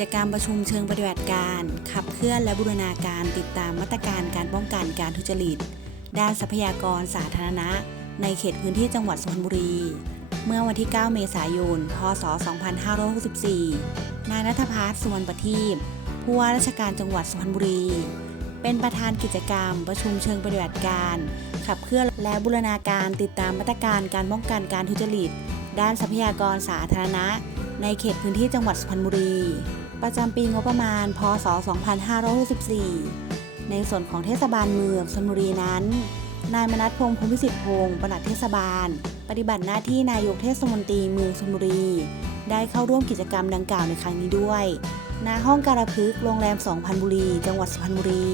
จกรรมประชุมเชิงปฏิบัติการ ขับเคลื่อนและบูรณาการติดตามมาตรการการป้องกันการทุจริต ด้านทรัพยากรสาธารณะ ในเขตพื้นที่จังหวัดสุพรรณบุรี เมื่อวันที่ 9 เมษายน พศ 2564 นายนัทพัฒน์สุวรรณประทีปผู้ว่าราชการจังหวัดสุพรรณบุรี เป็นประธานกิจกรรม ประชุมเชิงปฏิบัติการ ขับเคลื่อนและบูรณาการติดตามมาตรการการป้องกันการทุจริต ด้านทรัพยากรสาธารณะในเขตพื้นที่จังหวัดสุพรรณบุรี ประจำปีงบประมาณ พศ 2564 ในส่วนของเทศบาลเมืองชนบุรีนั้น นายมนัทพงศ์พรหมวิสิทธิ์พงศ์ปลัดเทศบาล ปฏิบัติหน้าที่นายกเทศมนตรีเมืองชนบุรี ได้เข้าร่วมกิจกรรมดังกล่าวในครั้งนี้ด้วยณห้องการพึกโรงแรมสองพันบุรี จังหวัดสุพรรณบุรี